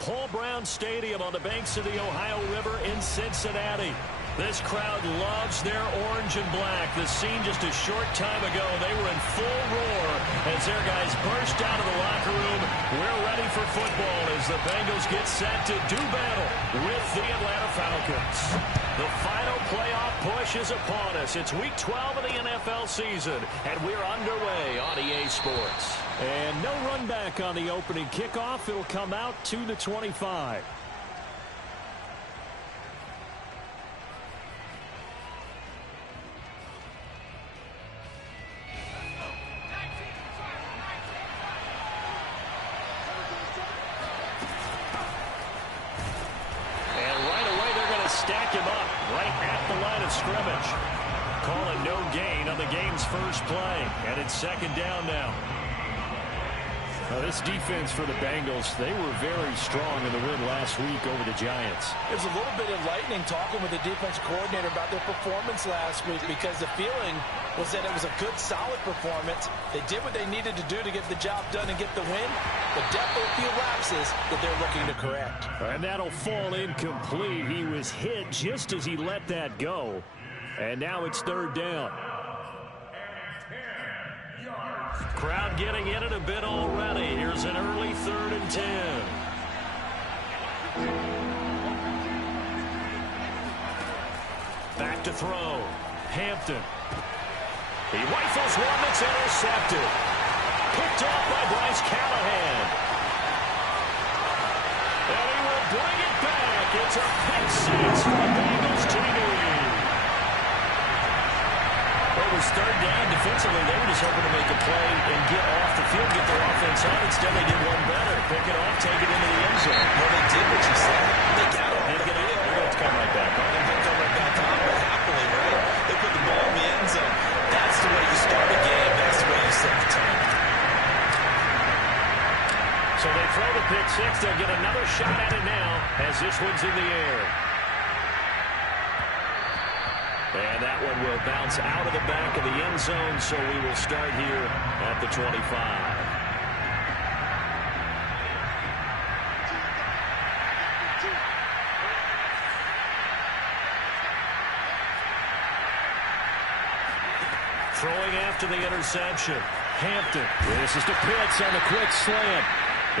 Paul Brown Stadium on the banks of the Ohio River in Cincinnati. This crowd loves their orange and black. The scene just a short time ago, they were in full roar as their guys burst out of the locker room. We're ready for football as the Bengals get set to do battle with the Atlanta Falcons. The final playoff push is upon us. It's week 12 of the NFL season, and we're underway on EA Sports. And no run back on the opening kickoff. It'll come out to the 25. Stack him up right at the line of scrimmage. Call it no gain on the game's first play. And it's second down now. This defense for the Bengals, they were very strong in the win last week over the Giants. There's a little bit of lightning talking with the defense coordinator about their performance last week because the feeling was that it was a good, solid performance. They did what they needed to do to get the job done and get the win, but definitely a few lapses that they're looking to correct. And that'll fall incomplete. He was hit just as he let that go. And now it's third down. Crowd getting in it a bit already. Here's an early 3rd and 10. Back to throw. Hampton. He rifles one that's intercepted. Picked off by Bryce Callahan. And he will bring it back. It's a pick six for the Bengals team. It was third down. Defensively, they were just hoping to make a play and get off the field, get their offense on. Instead, they did one better. Pick it off, take it into the end zone. Well, they did what you said. They got it. They're going to come right back on. They're going to come right back on, but happily, right? They put the ball in the end zone. That's the way you start a game. That's the way you set the tone. So they throw the pick six. They'll get another shot at it now as this one's in the air. And that one will bounce out of the back of the end zone, so we will start here at the 25. Throwing after the interception. Hampton. This is to Pitts on the quick slant.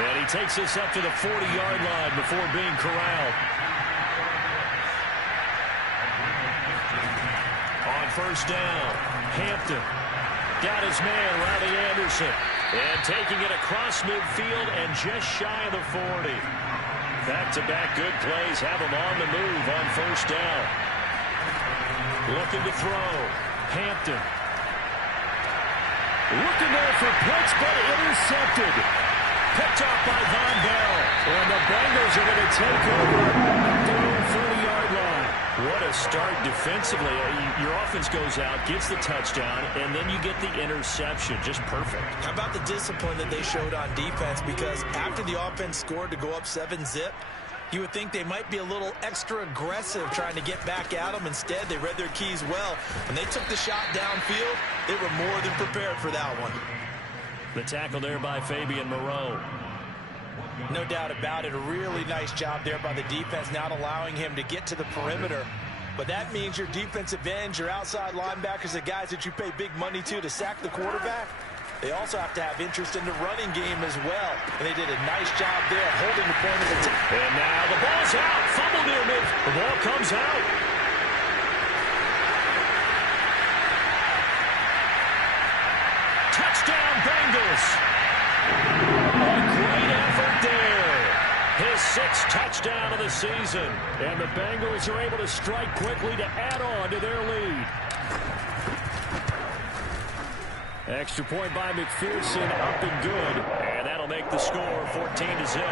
And he takes this up to the 40-yard line before being corralled. On first down, Hampton got his man, Robbie Anderson. And taking it across midfield and just shy of the 40. Back-to-back good plays have him on the move on first down. Looking to throw. Hampton. Looking there for Pitts, but intercepted. Picked off by Von Bell. And the Bengals are going to take over at their own 30-yard line. What a start defensively. Your offense goes out, gets the touchdown, and then you get the interception. Just perfect. How about the discipline that they showed on defense? Because after the offense scored to go up 7-zip, you would think they might be a little extra aggressive trying to get back at them. Instead, they read their keys well. When they took the shot downfield, they were more than prepared for that one. The tackle there by Fabian Moreau. No doubt about it. A really nice job there by the defense, not allowing him to get to the perimeter. But that means your defensive ends, your outside linebackers, the guys that you pay big money to sack the quarterback, they also have to have interest in the running game as well. And they did a nice job there holding the point of attack. And now the ball's out. Fumble near mid. The ball comes out. Touchdown, Bengals. A great effort there. His 6th touchdown of the season. And the Bengals are able to strike quickly to add on to their lead. Extra point by McPherson, up and good. And that'll make the score 14-0.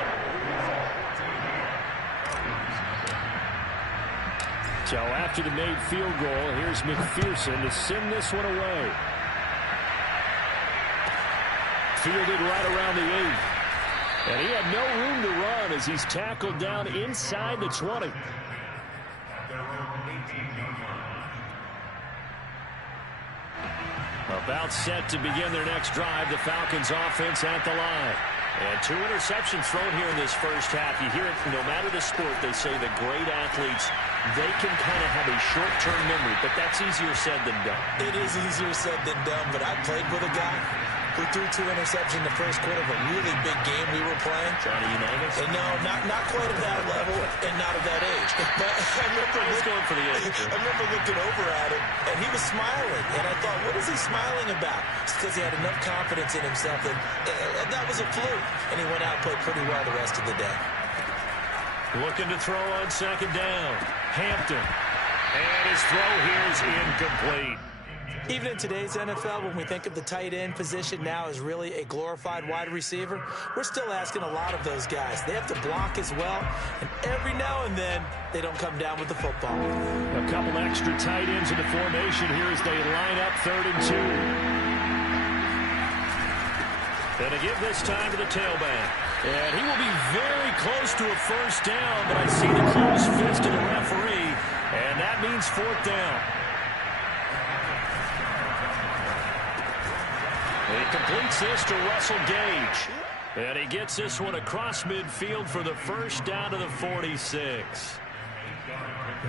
So after the made field goal, here's McPherson to send this one away. Fielded right around the 8. And he had no room to run as he's tackled down inside the 20. About set to begin their next drive. The Falcons offense at the line. And 2 interceptions thrown here in this first half. You hear it, no matter the sport, they say the great athletes, they can kind of have a short-term memory, but that's easier said than done. It is easier said than done, but I played with a guy who threw 2 interceptions in the first quarter of a really big game we were playing. Johnny Unitas? And no, not quite at that level and not at that age. But I remember looking over at him, and he was smiling. And I thought, what is he smiling about? It's because he had enough confidence in himself that that was a fluke. And he went out and played pretty well the rest of the day. Looking to throw on second down. Hampton. And his throw here is incomplete. Even in today's NFL, when we think of the tight end position now as really a glorified wide receiver, we're still asking a lot of those guys. They have to block as well, and every now and then, they don't come down with the football. A couple extra tight ends in the formation here as they line up 3rd and 2. And to give this time to the tailback. And he will be very close to a first down, but I see the closed fist of the referee, and that means 4th down. He completes this to Russell Gage. And he gets this one across midfield for the first down to the 46.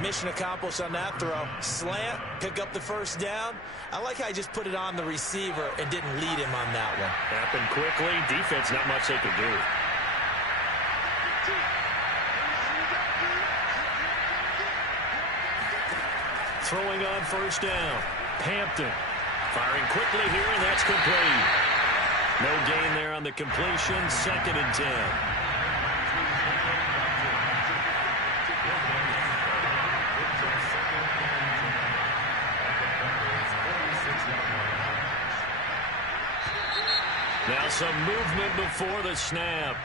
Mission accomplished on that throw. Slant, pick up the first down. I like how he just put it on the receiver and didn't lead him on that one. Happened quickly. Defense, not much they could do. Throwing on first down. Hampton. Firing quickly here, and that's complete. No gain there on the completion. 2nd and 10. Now some movement before the snap.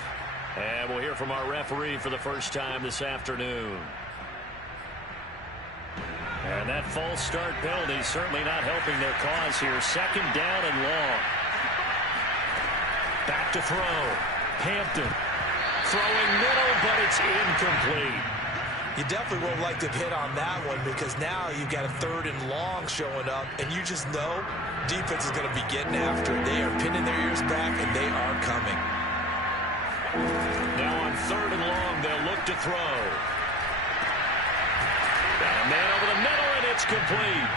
And we'll hear from our referee for the first time this afternoon. And that false start penalty certainly not helping their cause here. 2nd down and long. Back to throw. Hampton throwing middle, but it's incomplete. You definitely won't like to hit on that one because now you've got a 3rd and long showing up, and you just know defense is going to be getting after it. They are pinning their ears back, and they are coming. Now on 3rd and long, they'll look to throw. Got a man over the middle, and it's complete.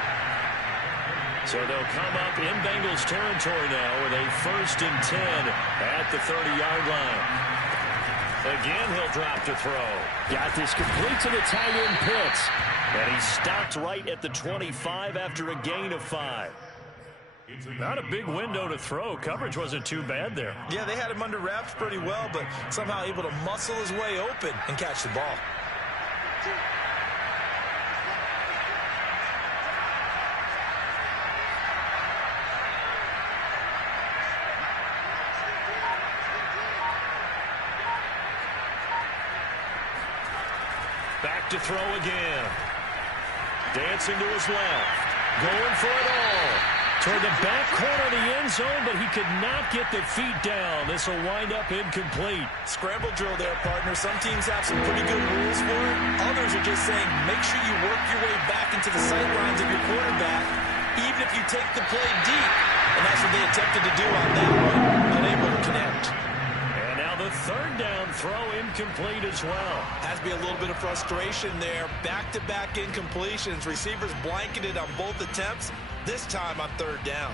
So they'll come up in Bengals territory now with a 1st and 10 at the 30-yard line. Again, he'll drop to throw. Got this complete to the tight end Pitts. And he stopped right at the 25 after a gain of 5. Not a big window to throw. Coverage wasn't too bad there. Yeah, they had him under wraps pretty well, but somehow able to muscle his way open and catch the ball. Back to throw again. Dancing to his left. Going for it all. Toward the back corner of the end zone, but he could not get the feet down. This will wind up incomplete. Scramble drill there, partner. Some teams have some pretty good rules for it. Others are just saying, make sure you work your way back into the sight lines of your quarterback, even if you take the play deep. And that's what they attempted to do on that one. Unable to connect. And now the 3rd down throw incomplete as well. Has to be a little bit of frustration there. Back-to-back incompletions. Receivers blanketed on both attempts. This time on 3rd down.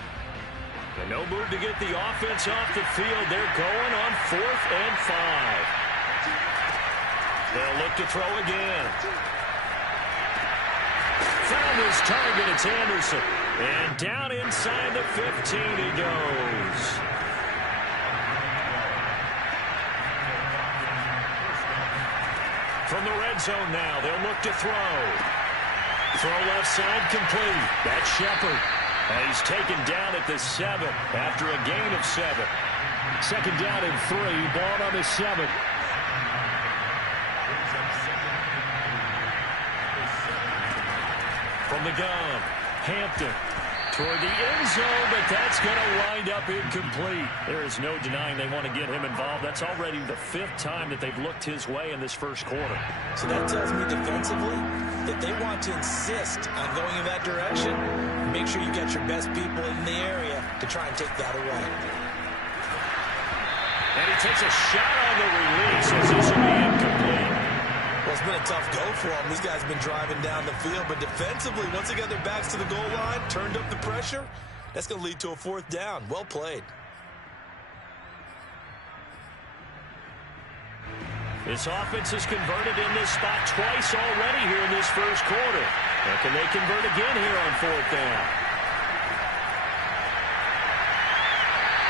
And no move to get the offense off the field. They're going on 4th and 5. They'll look to throw again. Found his target. It's Anderson. And down inside the 15 he goes. From the red zone now, they'll look to throw. Throw left side complete. That's Shepard. And he's taken down at the 7 after a gain of 7. 2nd down and 3. Ball on the 7. From the gun, Hampton toward the end zone, but that's going to wind up incomplete. There is no denying they want to get him involved. That's already the 5th time that they've looked his way in this first quarter. So that tells me defensively that they want to insist on going in that direction. Make sure you get your best people in the area to try and take that away. And he takes a shot on the release as this will be incomplete. Well, it's been a tough go for them. These guys have been driving down the field, but defensively, once they got their backs to the goal line, turned up the pressure, that's going to lead to a fourth down. Well played. This offense has converted in this spot twice already here in this first quarter. Now, can they convert again here on fourth down?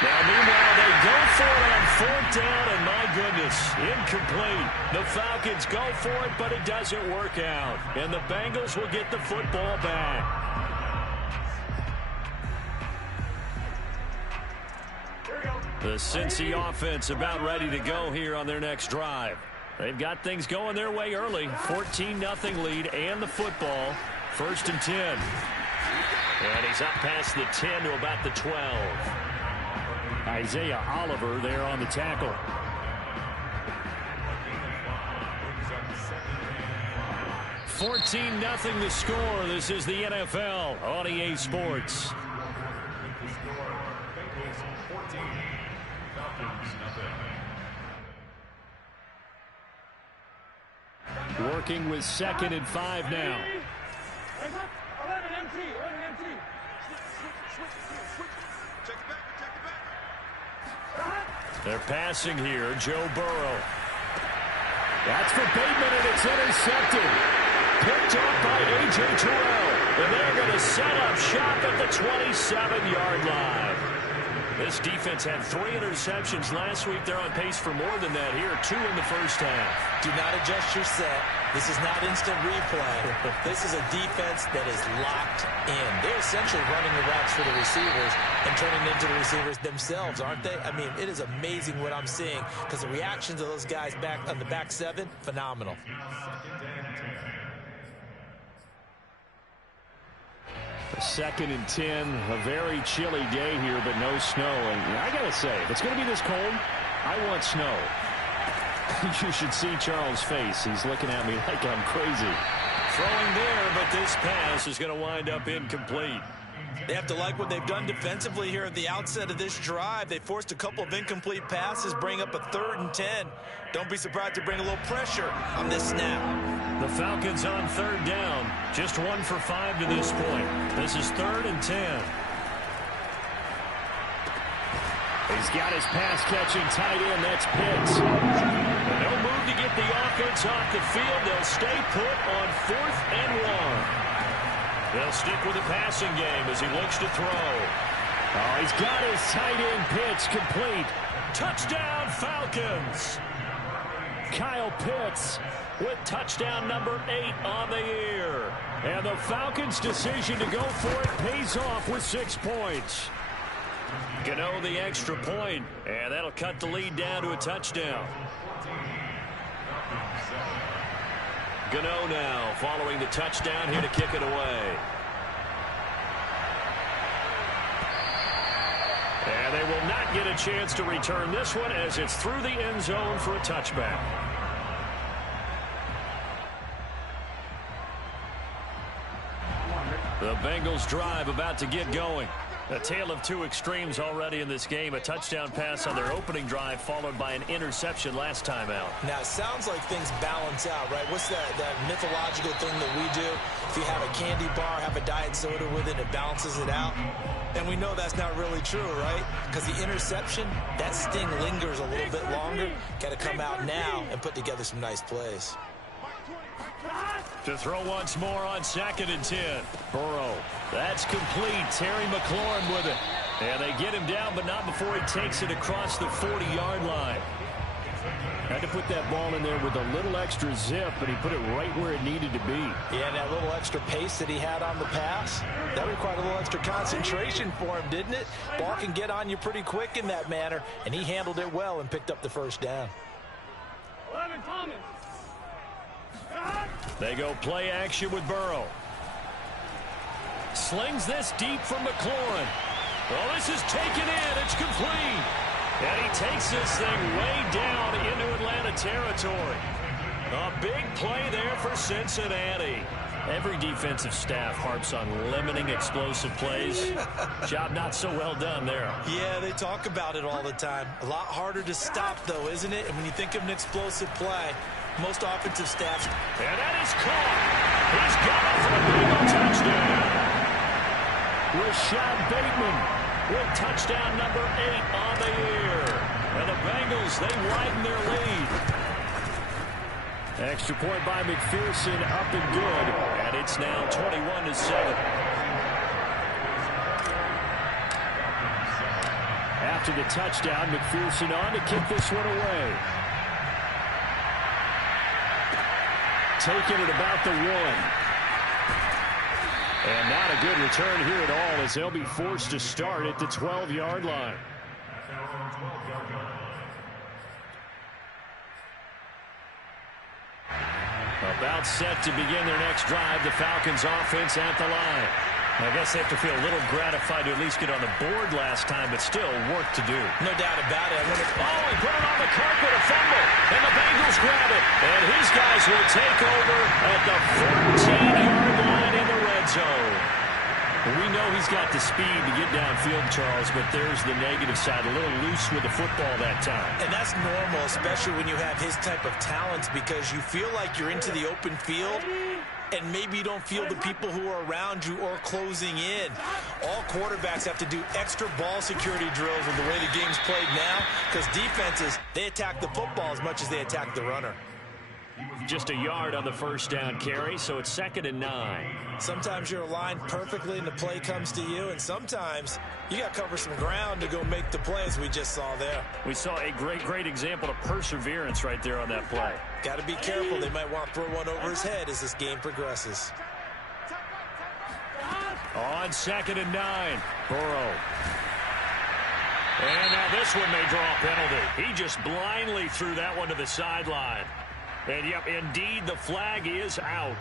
Now, meanwhile, they go for it on fourth down, and my goodness, incomplete. The Falcons go for it, but it doesn't work out. And the Bengals will get the football back. The Cincy offense about ready to go here on their next drive. They've got things going their way early. 14-0 lead and the football. 1st and 10. And he's up past the 10 to about the 12. Isaiah Oliver there on the tackle. $14-0 the score. This is the NFL on EA Sports. Working with 2nd and 5 now. They're passing here. Joe Burrow. That's for Bateman, and it's intercepted. Picked off by A.J. Terrell. And they're going to set up shop at the 27-yard line. This defense had 3 interceptions last week. They're on pace for more than that here. 2 in the first half. Do not adjust your set. This is not instant replay. This is a defense that is locked in. They're essentially running the routes for the receivers and turning into the receivers themselves, aren't they? I mean, it is amazing what I'm seeing because the reactions of those guys back on the back 7, phenomenal. A 2nd and 10, a very chilly day here, but no snow. And I got to say, if it's going to be this cold, I want snow. You should see Charles' face. He's looking at me like I'm crazy. Throwing there, but this pass is going to wind up incomplete. They have to like what they've done defensively here at the outset of this drive. They forced a couple of incomplete passes, bring up a 3rd and 10. Don't be surprised to bring a little pressure on this snap. The Falcons on 3rd down. Just 1 for 5 to this point. This is 3rd and 10. He's got his pass-catching tight end. That's Pitts. No move to get the offense off the field. They'll stay put on 4th and 1. They'll stick with the passing game as he looks to throw. Oh, he's got his tight end Pitts complete. Touchdown, Falcons. Kyle Pitts with touchdown number 8 on the year. And the Falcons' decision to go for it pays off with 6 points. Gano the extra point, and that'll cut the lead down to a touchdown. Gano now following the touchdown here to kick it away. And they will not get a chance to return this one as it's through the end zone for a touchback. The Bengals drive about to get going. A tale of 2 extremes already in this game. A touchdown pass on their opening drive followed by an interception last time out. Now, it sounds like things balance out, right? What's that mythological thing that we do? If you have a candy bar, have a diet soda with it, it balances it out. And we know that's not really true, right? Because the interception, that sting lingers a little bit longer. Got to come out now and put together some nice plays. To throw once more on 2nd and 10. Burrow. That's complete. Terry McLaurin with it. And they get him down, but not before he takes it across the 40-yard line. Had to put that ball in there with a little extra zip, but he put it right where it needed to be. Yeah, and that little extra pace that he had on the pass, that required a little extra concentration for him, didn't it? Ball can get on you pretty quick in that manner, and he handled it well and picked up the first down. They go play action with Burrow. Slings this deep from McLaurin. Well, this is taken in. It's complete. And he takes this thing way down into Atlanta territory. A big play there for Cincinnati. Every defensive staff harps on limiting explosive plays. Job not so well done there. Yeah, they talk about it all the time. A lot harder to stop, though, isn't it? And when you think of an explosive play, most offensive staffs. And that is caught. He's got it for a Bengal touchdown. Rashad Bateman with touchdown number 8 on the year. And the Bengals, they widen their lead. Extra point by McPherson, up and good. And it's now 21-7. After the touchdown, McPherson on to kick this one away. Taking it about the 1. And not a good return here at all, as they'll be forced to start at the 12-yard line. About set to begin their next drive, the Falcons offense at the line. I guess they have to feel a little gratified to at least get on the board last time, but still work to do. No doubt about it. Oh, he put it on the carpet, a fumble, and the Bengals grab it. And his guys will take over at the 14-yard line in the red zone. We know he's got the speed to get downfield, Charles, but there's the negative side. A little loose with the football that time. And that's normal, especially when you have his type of talents, because you feel like you're into the open field, and maybe you don't feel the people who are around you or closing in. All quarterbacks have to do extra ball security drills with the way the game's played now, because defenses, they attack the football as much as they attack the runner. Just a yard on the first down carry, so it's 2nd and 9. Sometimes you're aligned perfectly and the play comes to you, and sometimes you got to cover some ground to go make the play, as we just saw there. We saw a great example of perseverance right there on that play. Got to be careful. They might want to throw one over his head as this game progresses. On 2nd and 9, Burrow. And now this one may draw a penalty. He just blindly threw that one to the sideline. And, yep, indeed, the flag is out.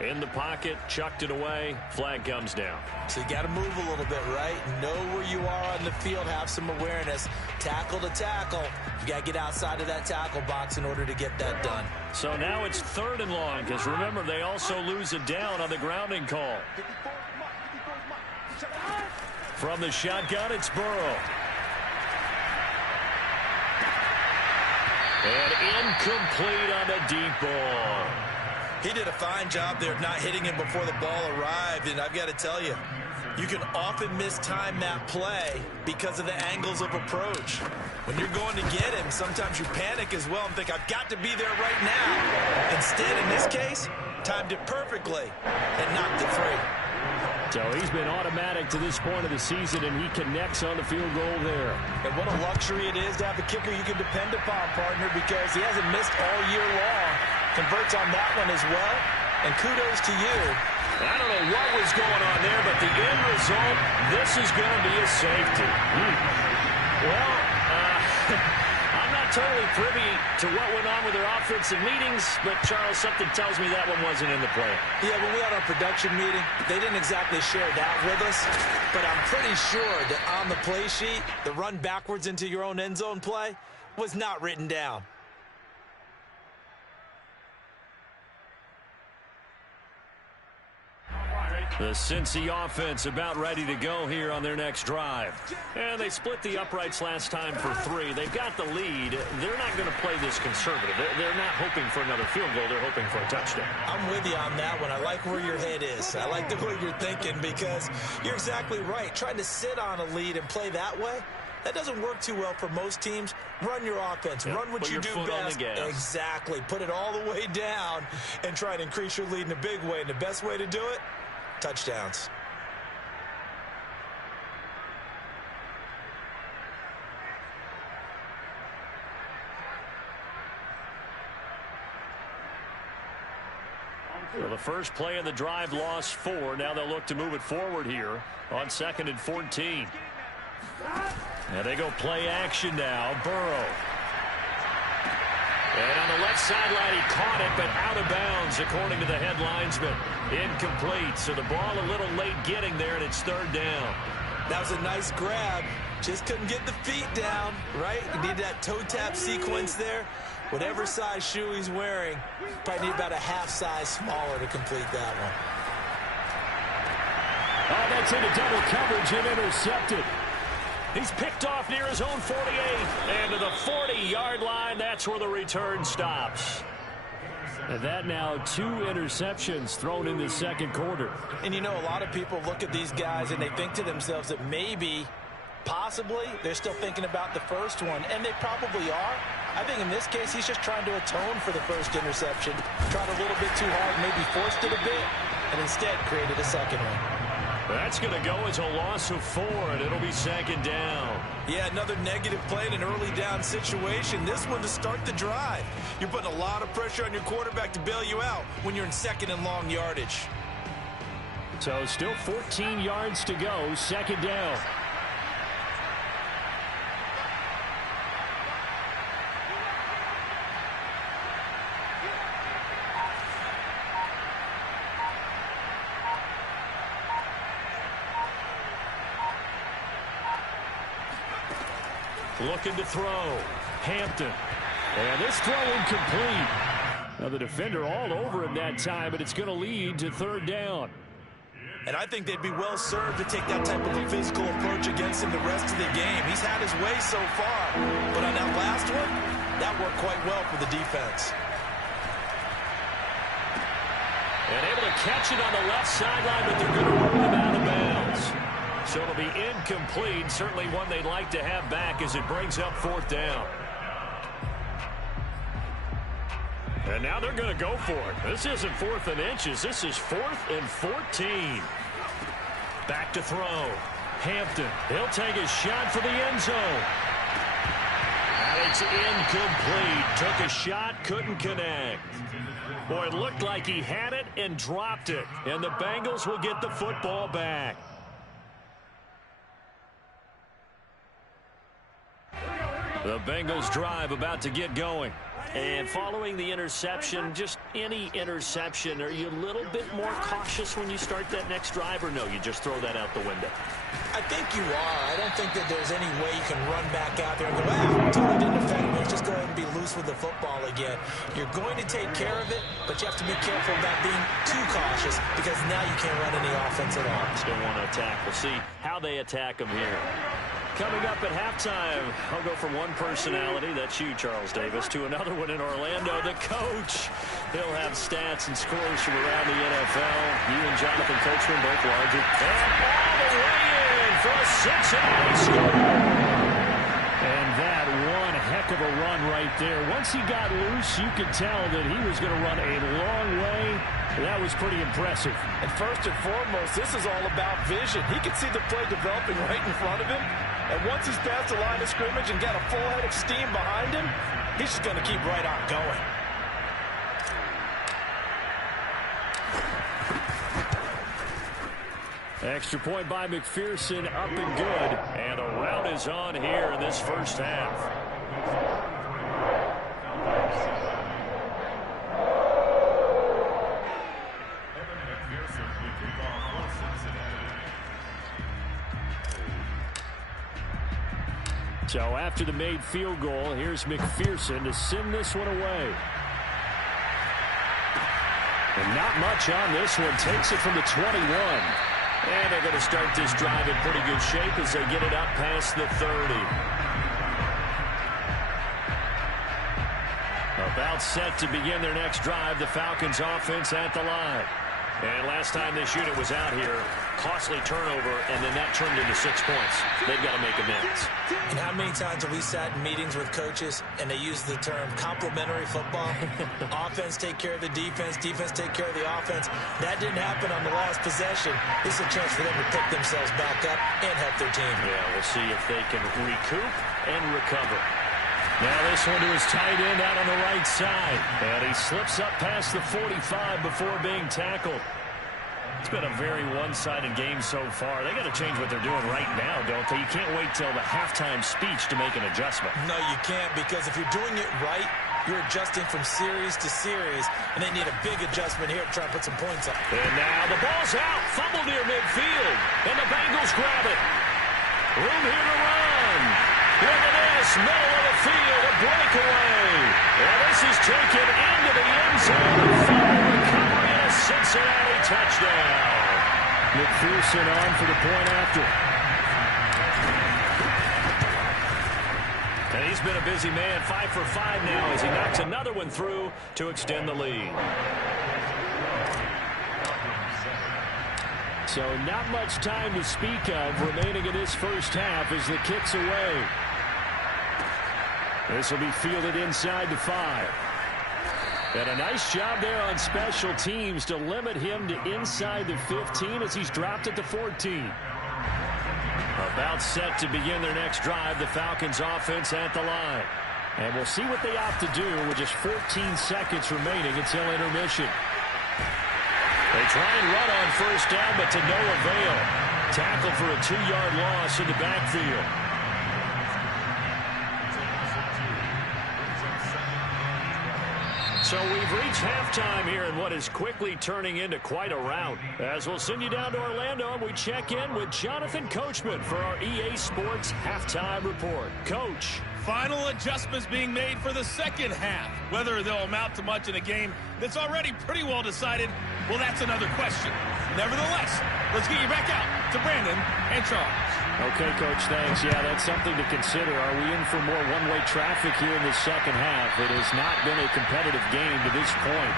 In the pocket, chucked it away, flag comes down. So you got to move a little bit, right? Know where you are on the field, have some awareness. Tackle to tackle. You got to get outside of that tackle box in order to get that done. So now it's 3rd and long, because remember, they also lose a down on the grounding call. From the shotgun, it's Burrow. And incomplete on the deep ball. He did a fine job there of not hitting him before the ball arrived, and I've got to tell you, you can often mistime that play because of the angles of approach. When you're going to get him, sometimes you panic as well and think, I've got to be there right now. Instead, in this case, timed it perfectly and knocked it free. So he's been automatic to this point of the season, and he connects on the field goal there. And what a luxury it is to have a kicker you can depend upon, partner, because he hasn't missed all year long. Converts on that one as well, and kudos to you. I don't know what was going on there, but the end result, this is going to be a safety. Well, I'm not totally privy to what went on with their offensive meetings, but, Charles, something tells me that one wasn't in the play. Yeah, when we had our production meeting, they didn't exactly share that with us, but I'm pretty sure that on the play sheet, the run backwards into your own end zone play was not written down. The Cincy offense about ready to go here on their next drive. And they split the uprights last time for 3. They've got the lead. They're not going to play this conservative. They're not hoping for another field goal. They're hoping for a touchdown. I'm with you on that one. I like where your head is. I like the way you're thinking, because you're exactly right. Trying to sit on a lead and play that way, that doesn't work too well for most teams. Run your offense. Run what you do best. Exactly. Put it all the way down and try and increase your lead in a big way. And the best way to do it, touchdowns. Well, the first play of the drive lost 4. Now they'll look to move it forward here on 2nd and 14. And they go play action now. Burrow. And on the left sideline, he caught it, but out of bounds, according to the head linesman. Incomplete. So the ball a little late getting there, and it's 3rd down. That was a nice grab. Just couldn't get the feet down, right? You need that toe tap sequence there. Whatever size shoe he's wearing, probably need about a half size smaller to complete that one. Oh, that's into double coverage and intercepted. He's picked off near his own 48. And to the 40-yard line, that's where the return stops. And that now 2 interceptions thrown in the second quarter. And you know, a lot of people look at these guys and they think to themselves that maybe, possibly, they're still thinking about the first one. And they probably are. I think in this case, he's just trying to atone for the first interception. Tried a little bit too hard, maybe forced it a bit, and instead created a second one. That's going to go as a loss of 4, and it'll be second down. Yeah, another negative play in an early down situation. This one to start the drive. You're putting a lot of pressure on your quarterback to bail you out when you're in second and long yardage. So still 14 yards to go, second down. Looking to throw. Hampton. And this throw incomplete. Now the defender all over him that time, but it's going to lead to third down. And I think they'd be well served to take that type of a physical approach against him the rest of the game. He's had his way so far. But on that last one, that worked quite well for the defense. And able to catch it on the left sideline, but they're going to rule him out of bounds. So it'll be incomplete. Certainly one they'd like to have back as it brings up fourth down. And now they're going to go for it. This isn't 4th and inches. This is 4th and 14. Back to throw. Hampton. He'll take a shot for the end zone. And it's incomplete. Took a shot, couldn't connect. Boy, it looked like he had it and dropped it. And the Bengals will get the football back. The Bengals drive about to get going. And following the interception, just any interception, are you a little bit more cautious when you start that next drive, or no, you just throw that out the window? I think you are. I don't think that there's any way you can run back out there and go, totally didn't affect me. Just go ahead and be loose with the football again. You're going to take care of it, but you have to be careful about being too cautious because now you can't run any offense at all. Still want to attack. We'll see how they attack them here. Coming up at halftime, I'll go from one personality, that's you, Charles Davis, to another one in Orlando, the coach. He'll have stats and scores from around the NFL. You and Jonathan Coachman both larger. And all the way in for a Cincinnati score. And that one heck of a run right there. Once he got loose, you could tell that he was going to run a long way. That was pretty impressive. And first and foremost, this is all about vision. He can see the play developing right in front of him. And once he's past the line of scrimmage and got a full head of steam behind him, he's just going to keep right on going. Extra point by McPherson, up and good. And a rout is on here in this first half. So after the made field goal, here's McPherson to send this one away. And not much on this one. Takes it from the 21. And they're going to start this drive in pretty good shape as they get it up past the 30. About set to begin their next drive. The Falcons offense at the line. And last time this unit was out here, costly turnover, and then that turned into 6 points. They've got to make amends. And how many times have we sat in meetings with coaches and they use the term complementary football? Offense take care of the defense, defense take care of the offense. That didn't happen on the last possession. This is a chance for them to pick themselves back up and help their team. Yeah, we'll see if they can recoup and recover. Now this one to his tight end out on the right side. And he slips up past the 45 before being tackled. It's been a very one-sided game so far. They got to change what they're doing right now, don't they? You can't wait till the halftime speech to make an adjustment. No, you can't, because if you're doing it right, you're adjusting from series to series, and they need a big adjustment here to try and put some points up. And now the ball's out. Fumble near midfield. And the Bengals grab it. Room here to run. Look at this. across middle of the field, a breakaway. And this is taken into the end zone. A fumble recovery and a Cincinnati touchdown. McPherson on for the point after. And he's been a busy man, 5 for 5 now as he knocks another one through to extend the lead. So not much time to speak of remaining in this first half as the kick's away. This will be fielded inside the 5. And a nice job there on special teams to limit him to inside the 15 as he's dropped at the 14. About set to begin their next drive, the Falcons offense at the line. And we'll see what they opt to do with just 14 seconds remaining until intermission. They try and run on first down, but to no avail. Tackle for a 2-yard loss in the backfield. So we've reached halftime here in what is quickly turning into quite a rout. As we'll send you down to Orlando and we check in with Jonathan Coachman for our EA Sports Halftime Report. Coach. Final adjustments being made for the second half. Whether they'll amount to much in a game that's already pretty well decided, well, that's another question. Nevertheless, let's get you back out to Brandon and Charles. Okay, Coach, thanks. Yeah, that's something to consider. Are we in for more one-way traffic here in the second half? It has not been a competitive game to this point.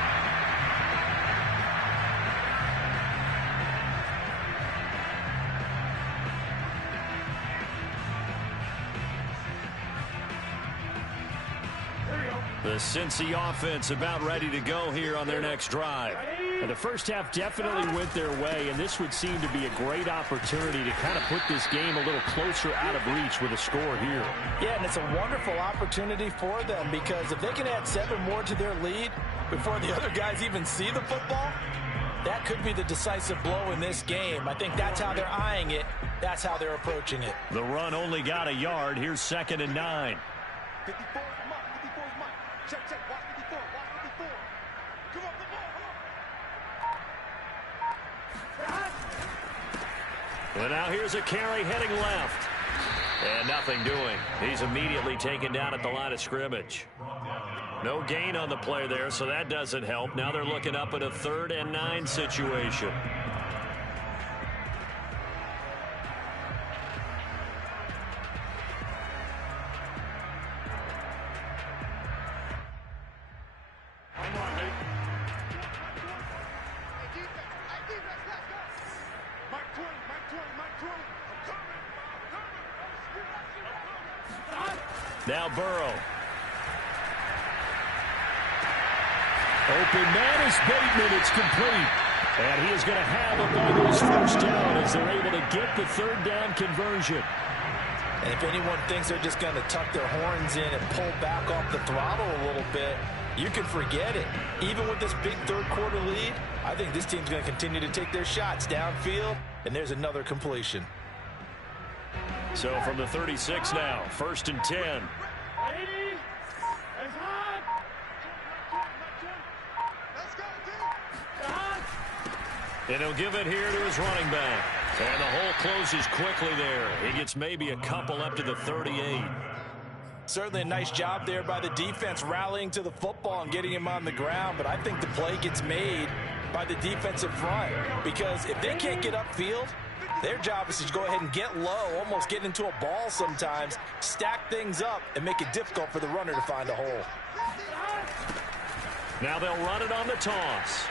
The Cincy offense about ready to go here on their next drive. And the first half definitely went their way, and this would seem to be a great opportunity to kind of put this game a little closer out of reach with a score here. Yeah, and it's a wonderful opportunity for them because if they can add 7 more to their lead before the other guys even see the football, that could be the decisive blow in this game. I think that's how they're eyeing it. That's how they're approaching it. The run only got a yard. Here's 2nd and 9. 54 is Mike. 54 is Mike. Check, check. Watch 54. Watch 54. Come on, come on, come on. And now here's a carry heading left. And nothing doing. He's immediately taken down at the line of scrimmage. No gain on the play there, so that doesn't help. Now they're looking up at a 3rd and 9 situation. Now Burrow. Open man is Bateman. It's complete. And he is going to have a Bengals first down as they're able to get the 3rd down conversion. And if anyone thinks they're just going to tuck their horns in and pull back off the throttle a little bit, you can forget it. Even with this big 3rd quarter lead, I think this team's going to continue to take their shots downfield, and there's another completion. So from the 36 now, 1st and 10. And he'll give it here to his running back. And the hole closes quickly there. He gets maybe a couple up to the 38. Certainly a nice job there by the defense rallying to the football and getting him on the ground. But I think the play gets made by the defensive front. Because if they can't get upfield, their job is to go ahead and get low, almost get into a ball sometimes, stack things up, and make it difficult for the runner to find a hole. Now they'll run it on the toss.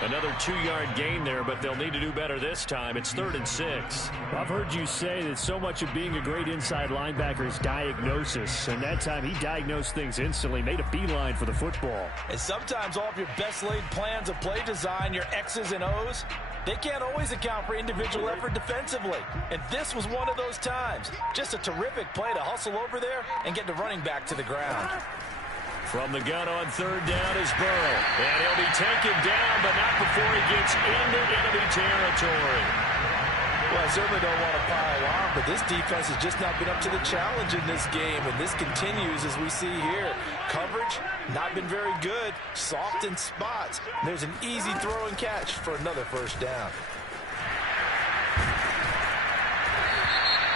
Another 2-yard gain there, but they'll need to do better this time. It's 3rd and 6. I've heard you say that so much of being a great inside linebacker is diagnosis. And that time he diagnosed things instantly, made a beeline for the football. And sometimes all of your best laid plans of play design, your X's and O's, they can't always account for individual effort defensively. And this was one of those times. Just a terrific play to hustle over there and get the running back to the ground. From the gun on 3rd down is Burrow. And he'll be taken down, but not before he gets into enemy territory. Well, I certainly don't want to pile on, but this defense has just not been up to the challenge in this game. And this continues as we see here. Coverage, not been very good. Soft in spots. There's an easy throw and catch for another first down.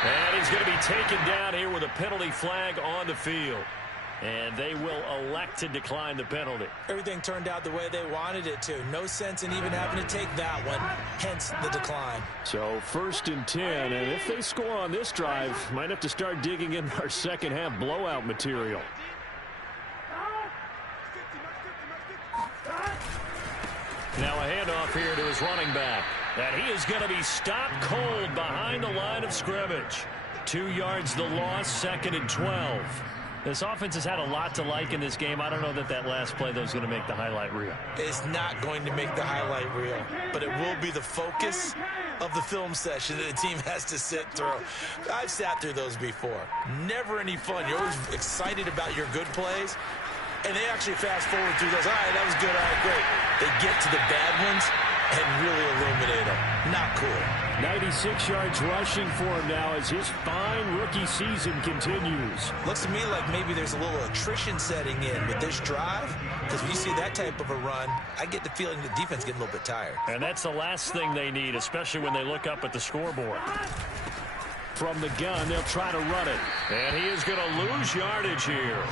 And he's going to be taken down here with a penalty flag on the field. And they will elect to decline the penalty. Everything turned out the way they wanted it to. No sense in even having to take that one, hence the decline. So 1st and 10, and if they score on this drive, might have to start digging in our second half blowout material. Now a handoff here to his running back. And he is going to be stopped cold behind the line of scrimmage. 2 yards the loss, 2nd and 12. This offense has had a lot to like in this game. I don't know that that last play, though, is going to make the highlight reel. It's not going to make the highlight reel, but it will be the focus of the film session that the team has to sit through. I've sat through those before. Never any fun. You're always excited about your good plays, and they actually fast forward through those. All right, that was good. All right, great. They get to the bad ones and really illuminate them. Not cool. 96 yards rushing for him now as his fine rookie season continues. Looks to me like maybe there's a little attrition setting in with this drive, because when you see that type of a run, I get the feeling the defense getting a little bit tired. And that's the last thing they need, especially when they look up at the scoreboard. From the gun, they'll try to run it. And he is going to lose yardage here.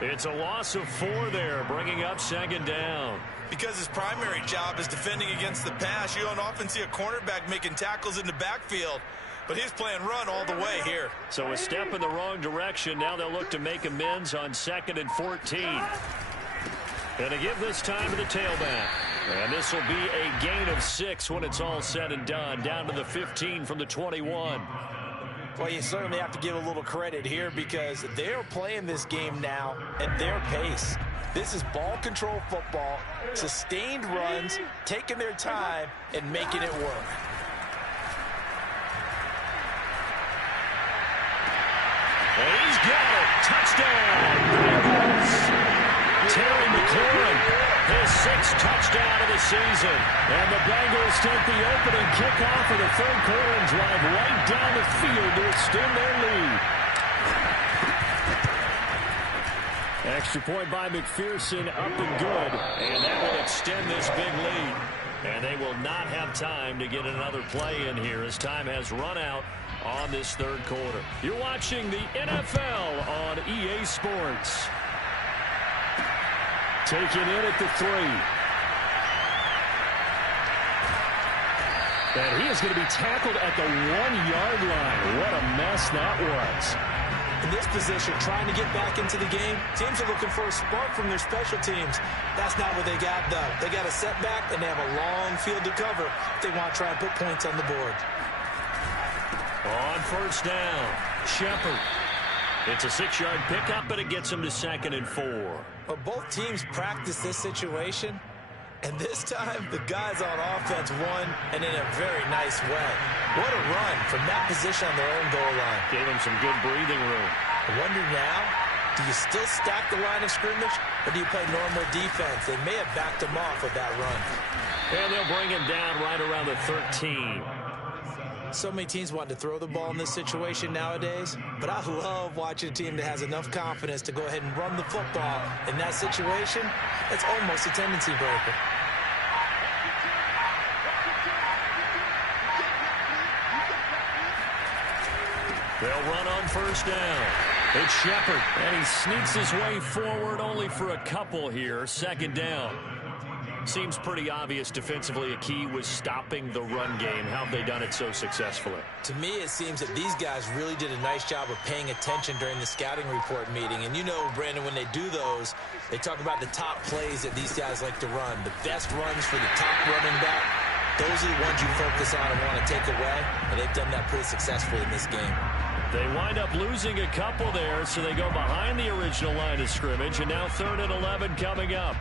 It's a loss of 4 there, bringing up 2nd down. Because his primary job is defending against the pass, you don't often see a cornerback making tackles in the backfield. But he's playing run all the way here. So a step in the wrong direction. Now they'll look to make amends on 2nd and 14. And to give this time to the tailback. And this will be a gain of 6 when it's all said and done. Down to the 15 from the 21. Well, you certainly have to give a little credit here because they're playing this game now at their pace. This is ball control football, sustained runs, taking their time, and making it work. And he's got it. Touchdown, Bengals. Terry McLaurin, his 6th touchdown of the season. And the Bengals take the opening kickoff of the 3rd quarter and drive right down the field to extend their lead. Extra point by McPherson, up and good. And that will extend this big lead. And they will not have time to get another play in here as time has run out on this 3rd quarter. You're watching the NFL on EA Sports. Taken in at the 3. And he is going to be tackled at the 1-yard line. What a mess that was. In this position, trying to get back into the game, teams are looking for a spark from their special teams. That's not what they got, though. They got a setback, and they have a long field to cover if they want to try and put points on the board. On 1st down, Shepard. It's a 6-yard pickup, but it gets him to 2nd and 4. Well, both teams practice this situation, and this time the guys on offense won, and in a very nice way. What a run from that position on their own goal line. Gave him some good breathing room. I wonder now, do you still stack the line of scrimmage, or do you play normal defense? They may have backed him off with that run. And they'll bring him down right around the 13. So many teams want to throw the ball in this situation nowadays, but I love watching a team that has enough confidence to go ahead and run the football. In that situation, it's almost a tendency breaker. They'll run on 1st down. It's Shepard, and he sneaks his way forward only for a couple here. 2nd down. Seems pretty obvious defensively a key was stopping the run game. How have they done it so successfully? To me, it seems that these guys really did a nice job of paying attention during the scouting report meeting. And you know, Brandon, when they do those, they talk about the top plays that these guys like to run. The best runs for the top running back. Those are the ones you focus on and want to take away. And they've done that pretty successfully in this game. They wind up losing a couple there, so they go behind the original line of scrimmage. And now 3rd and 11 coming up.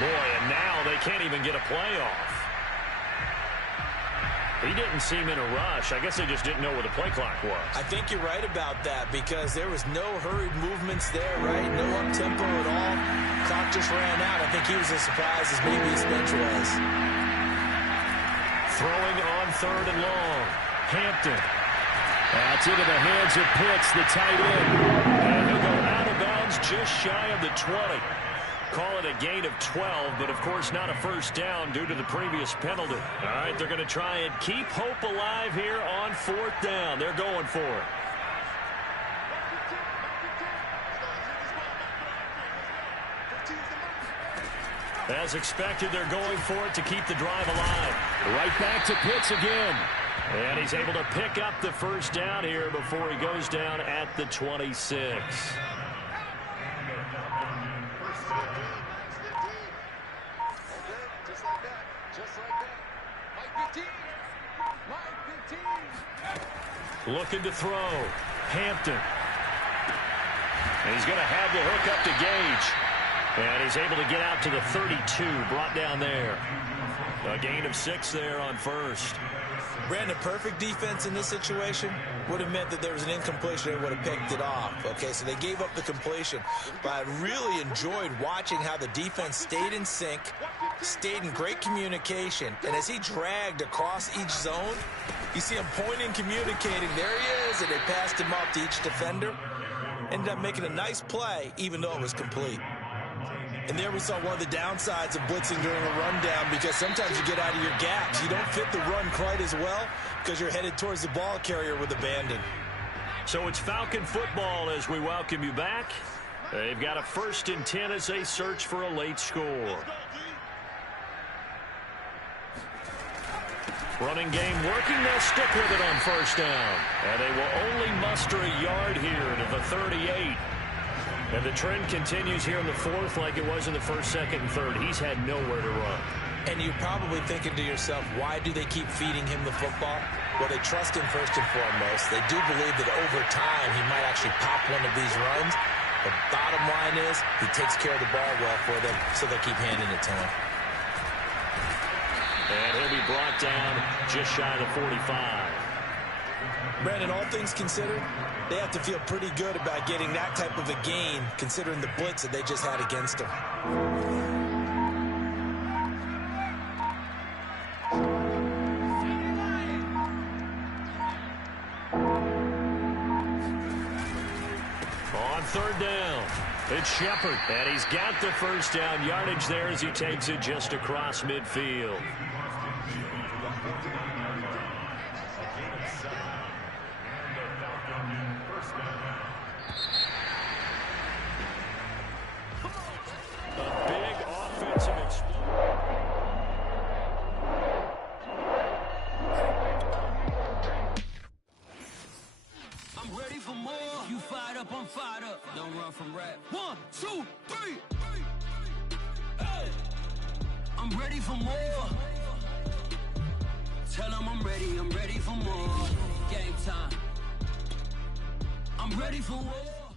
Boy, and now they can't even get a play off. He didn't seem in a rush. I guess they just didn't know where the play clock was. I think you're right about that because there was no hurried movements there, right? No up-tempo at all. Clock just ran out. I think he was as surprised as maybe his bench was. Throwing on 3rd and long. Hampton. That's into the hands of Pitts, the tight end. And he'll go out of bounds just shy of the 20. Call it a gain of 12, but of course not a first down due to the previous penalty. All right, they're going to try and keep hope alive here on 4th down. They're going for it. As expected, they're going for it to keep the drive alive. Right back to Pitts again. And he's able to pick up the first down here before he goes down at the 26. Looking to throw. Hampton. And he's going to have the hook up to Gage. And he's able to get out to the 32, brought down there. A gain of 6 there on first. Brandon, perfect defense in this situation would have meant that there was an incompletion. They would have picked it off. Okay, so they gave up the completion. But I really enjoyed watching how the defense stayed in sync, stayed in great communication. And as he dragged across each zone, you see him pointing, communicating. There he is, and they passed him up to each defender. Ended up making a nice play, even though it was complete. And there we saw one of the downsides of blitzing during a rundown, because sometimes you get out of your gaps. You don't fit the run quite as well because you're headed towards the ball carrier with abandon. So it's Falcon football as we welcome you back. They've got a 1st and 10 as they search for a late score. Running game working. They'll stick with it on 1st down. And they will only muster a yard here to the 38. And the trend continues here in the 4th like it was in the 1st, 2nd, and 3rd. He's had nowhere to run. And you're probably thinking to yourself, why do they keep feeding him the football? Well, they trust him first and foremost. They do believe that over time he might actually pop one of these runs. The bottom line is he takes care of the ball well for them, so they keep handing it to him. And he'll be brought down just shy of the 45. Brandon, all things considered, they have to feel pretty good about getting that type of a gain, considering the blitz that they just had against them. On 3rd down, it's Shepard. And he's got the first down yardage there as he takes it just across midfield. Don't run from rap. 1, 2, 3. Hey. I'm ready for more. Tell them I'm ready for more. Game time. I'm ready for war.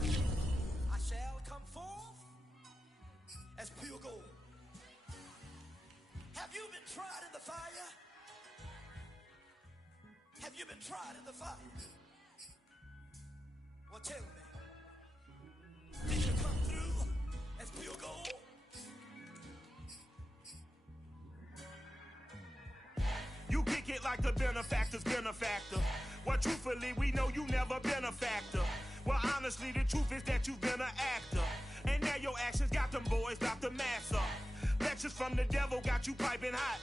I shall come forth as pure gold. Have you been tried in the fire? Have you been tried in the fire? Well, tell me, did you come through as pure gold? You kick it like the benefactor's benefactor. Well, truthfully, we know you never been a factor. Well, honestly, the truth is that you've been an actor. And now your actions got them boys about to mass up. Lectures from the devil got you piping hot.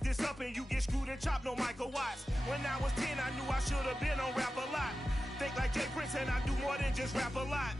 This up and you get screwed and chopped, no Michael Watts. When I was 10, I knew I should have been on rap a lot. Think like Jay Prince and I do more than just rap a lot.